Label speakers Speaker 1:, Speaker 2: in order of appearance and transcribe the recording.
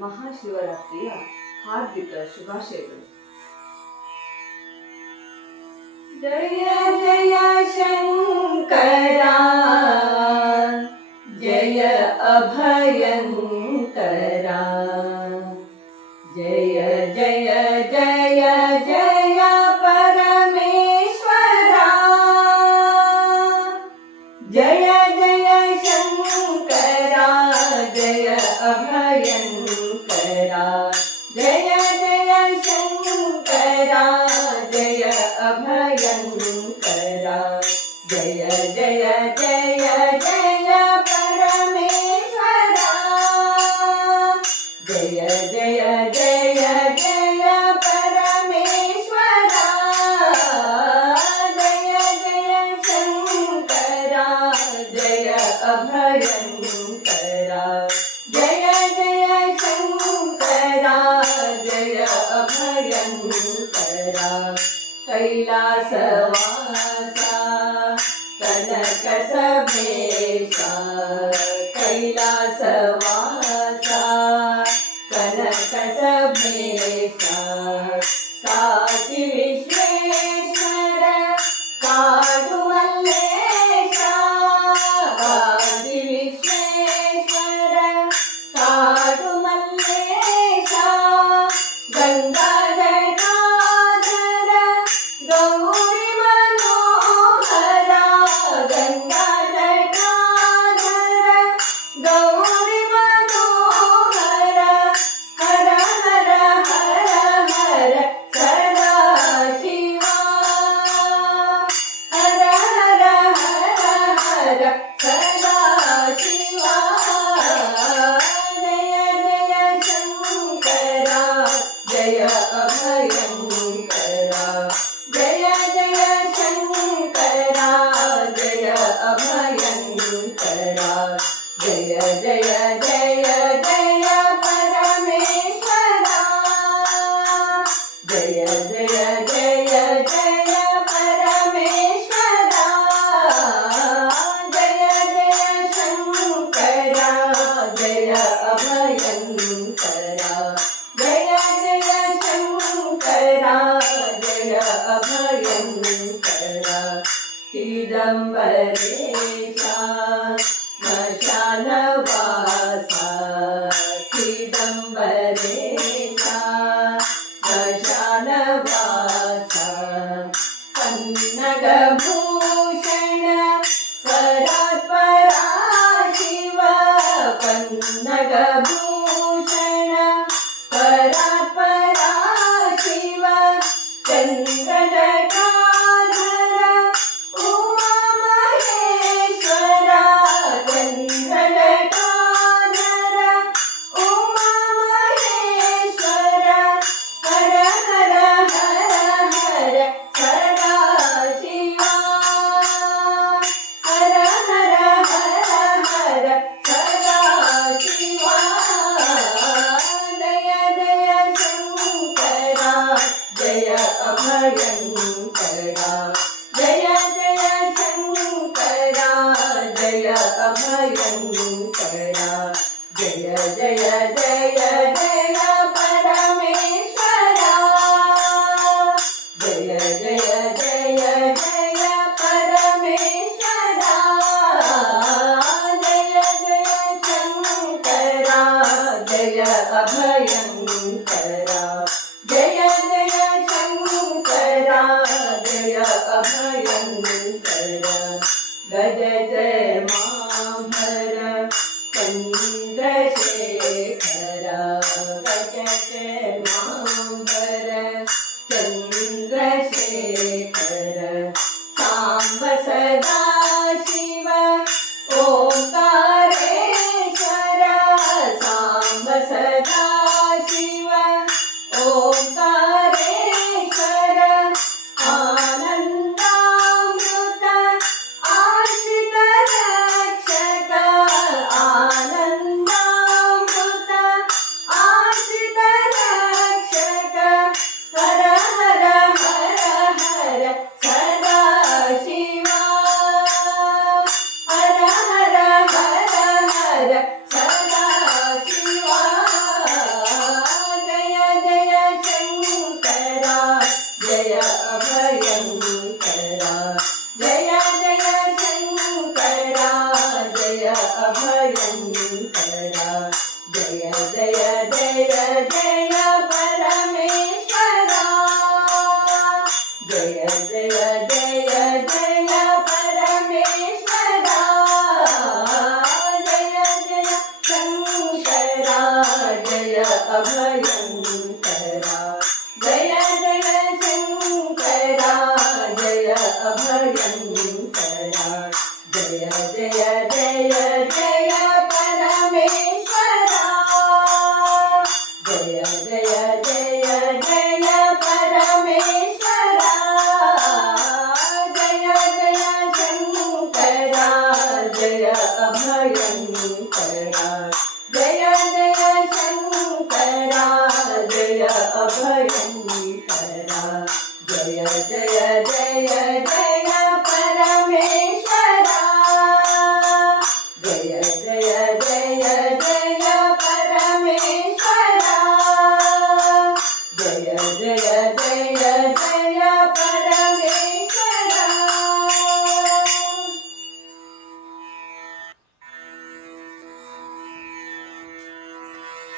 Speaker 1: ಮಹಾಶಿವರಾತ್ರಿಯ ಹಾರ್ದಿಕ ಶುಭಾಶಯಗಳು
Speaker 2: ಜಯ ಜಯ ಶಂಕರ ಜಯ ಅಭಯಂಕರ ಶಂಕರ ಕೈಲಾಸವಾಸ ಕನಕ ಸಭೇಶ ಕೈಲಾಸವಾಸ ideia. दिगम्बरेशा अभयङ्कर जय जय जय जगत नाम Yeah. Jaya Jaya Jaya Paramesh